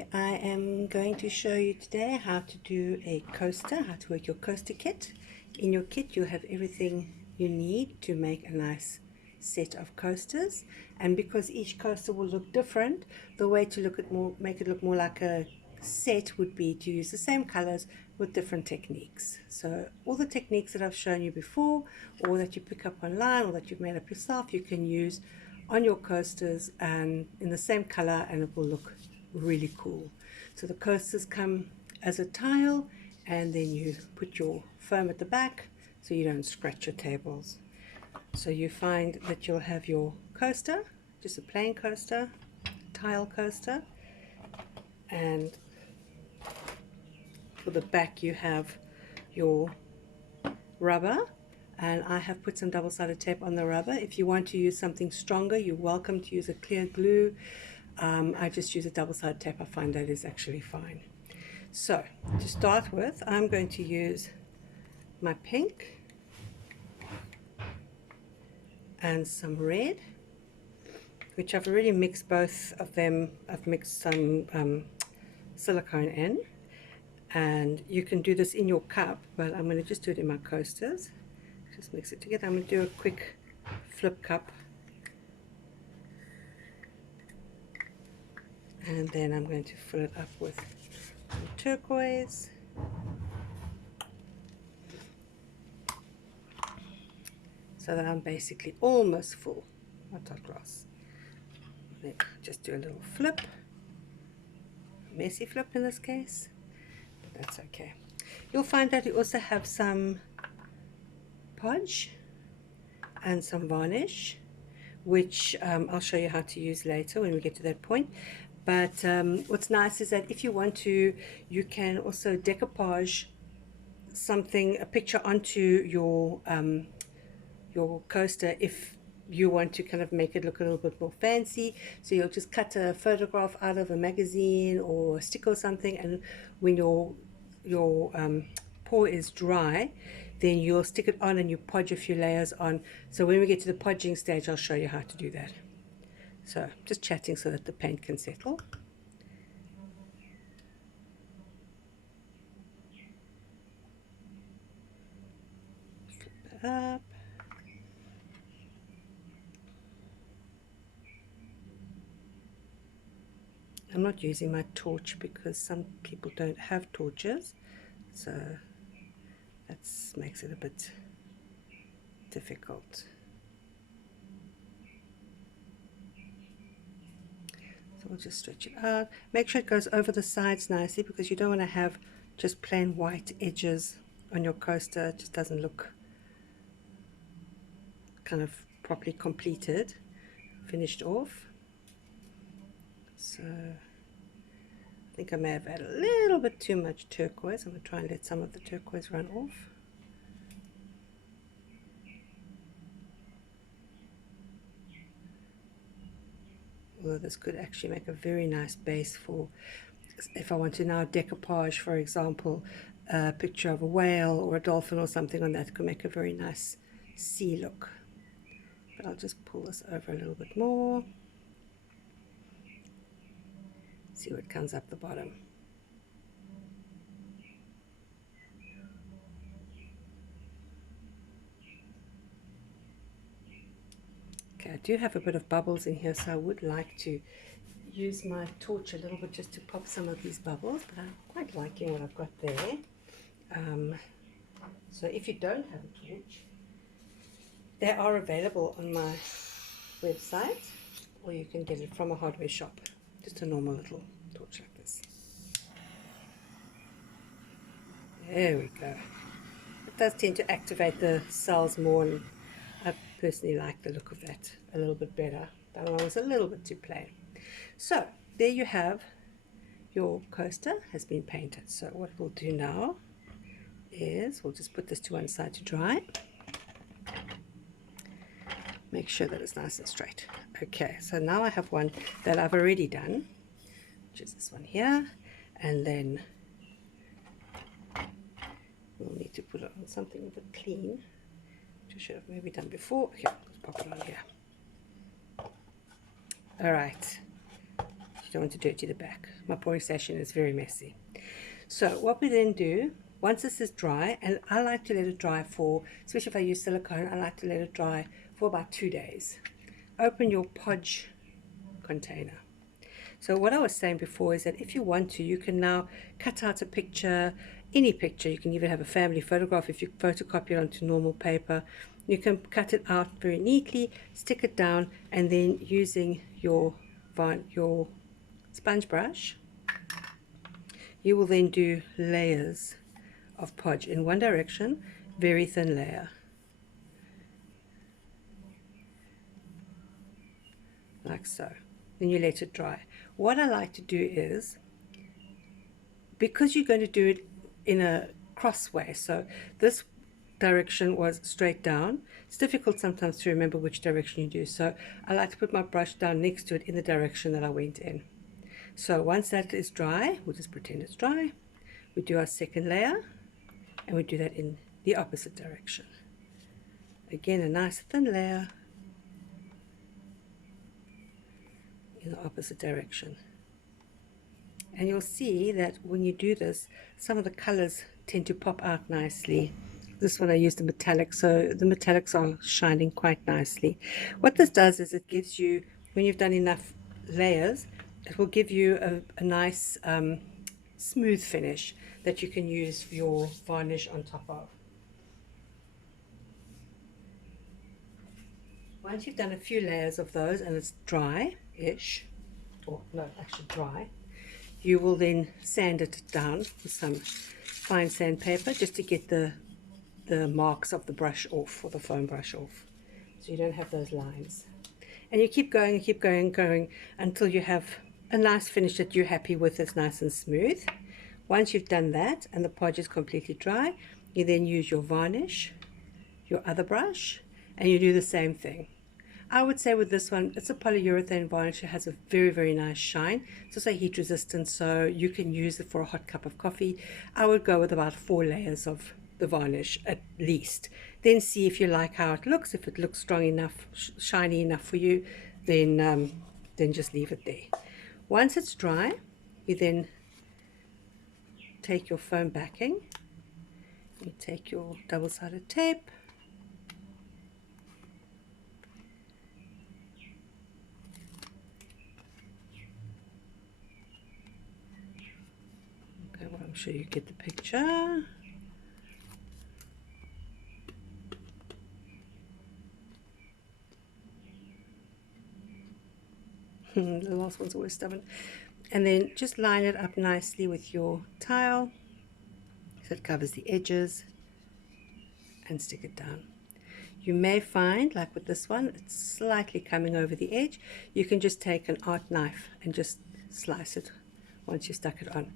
Hi, I am going to show you today how to do a coaster, how to work your coaster kit. In your kit you'll have everything you need to make a nice set of coasters, and because each coaster will look different, the way to make it look more like a set would be to use the same colors with different techniques. So all the techniques that I've shown you before, or that you pick up online, or that you've made up yourself, you can use on your coasters and in the same color, and it will look really cool. So the coasters come as a tile, and then you put your foam at the back so you don't scratch your tables. So you find that you'll have your coaster, just a plain coaster, tile coaster, and for the back you have your rubber, and I have put some double-sided tape on the rubber. If you want to use something stronger, you're welcome to use a clear glue. I just use a double-sided tape. I find that is actually fine. So to start with, I'm going to use my pink and some red, which I've already mixed both of them. I've mixed some silicone in, and you can do this in your cup, but I'm going to just do it in my coasters. Just mix it together. I'm going to do a quick flip cup, and then I'm going to fill it up with some turquoise, so that I'm basically almost full. Not that glass. Then just do a little flip, a messy flip in this case, but that's okay. You'll find that you also have some podge and some varnish, which I'll show you how to use later when we get to that point. But what's nice is that if you want to, you can also decoupage something, a picture, onto your coaster if you want to kind of make it look a little bit more fancy. So you'll just cut a photograph out of a magazine or a stick or something, and when your pour is dry, then you'll stick it on and you podge a few layers on. So when we get to the podging stage, I'll show you how to do that. So just chatting so that the paint can settle. Flip it up. I'm not using my torch because some people don't have torches, so that makes it a bit difficult. So we'll just stretch it out. Make sure it goes over the sides nicely, because you don't want to have just plain white edges on your coaster. It just doesn't look kind of properly completed, finished off. So I think I may have had a little bit too much turquoise. I'm going to try and let some of the turquoise run off. Although this could actually make a very nice base for, if I want to now decoupage, for example, a picture of a whale or a dolphin or something on that, it could make a very nice sea look. But I'll just pull this over a little bit more. See what comes up the bottom. Okay, I do have a bit of bubbles in here, so I would like to use my torch a little bit just to pop some of these bubbles, but I'm quite liking what I've got there. So if you don't have a torch, they are available on my website, or you can get it from a hardware shop. Just a normal little torch like this. There we go. It does tend to activate the cells more, and I personally like the look of that a little bit better. That one was a little bit too plain. So there you have, your coaster has been painted. So what we'll do now is we'll just put this to one side to dry. Make sure that it's nice and straight. Okay, so now I have one that I've already done, which is this one here, and then we'll need to put it on something a bit clean, which I should have maybe done before. Okay, let's pop it on here. All right, You don't want to dirty the back. My pouring station is very messy. So what we then do, once this is dry, and I like to let it dry for, especially if I use silicone, I like to let it dry for about 2 days. Open your Podge container. So what I was saying before is that if you want to, you can now cut out a picture, any picture. You can even have a family photograph if you photocopy it onto normal paper. You can cut it out very neatly, stick it down, and then using your sponge brush, you will then do layers of Podge in one direction, very thin layer. Like so. Then you let it dry. What I like to do is, because you're going to do it in a cross way, so this direction was straight down. It's difficult sometimes to remember which direction you do, so I like to put my brush down next to it in the direction that I went in. So once that is dry, we'll just pretend it's dry, we do our second layer, and we do that in the opposite direction. Again, a nice thin layer in the opposite direction. And you'll see that when you do this, some of the colors tend to pop out nicely. This one I used a metallic, so the metallics are shining quite nicely. What this does is it gives you, when you've done enough layers, it will give you a nice smooth finish that you can use for your varnish on top of. Once you've done a few layers of those and it's dry-ish, or no, actually dry, you will then sand it down with some fine sandpaper just to get the marks of the brush off, or the foam brush off, so you don't have those lines. And you keep going and keep going and going until you have a nice finish that you're happy with. It's nice and smooth. Once you've done that and the Podge is completely dry, you then use your varnish, your other brush, and you do the same thing. I would say with this one, it's a polyurethane varnish. It has a very, very nice shine. It's also heat resistant, so you can use it for a hot cup of coffee. I would go with about 4 layers of the varnish at least. Then see if you like how it looks. If it looks strong enough, shiny enough for you, then just leave it there. Once it's dry, you then take your foam backing, you take your double-sided tape, okay, well, I'm sure you get the picture. The last one's always stubborn. And then just line it up nicely with your tile so it covers the edges, and stick it down. You may find, like with this one, it's slightly coming over the edge. You can just take an art knife and just slice it once you stuck it on.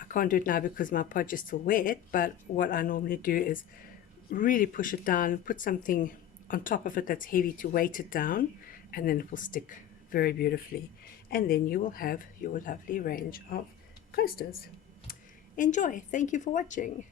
I can't do it now because my Podge is still wet, but what I normally do is really push it down, put something on top of it that's heavy to weight it down, and then it will stick very beautifully. And then you will have your lovely range of coasters. Enjoy. Thank you for watching.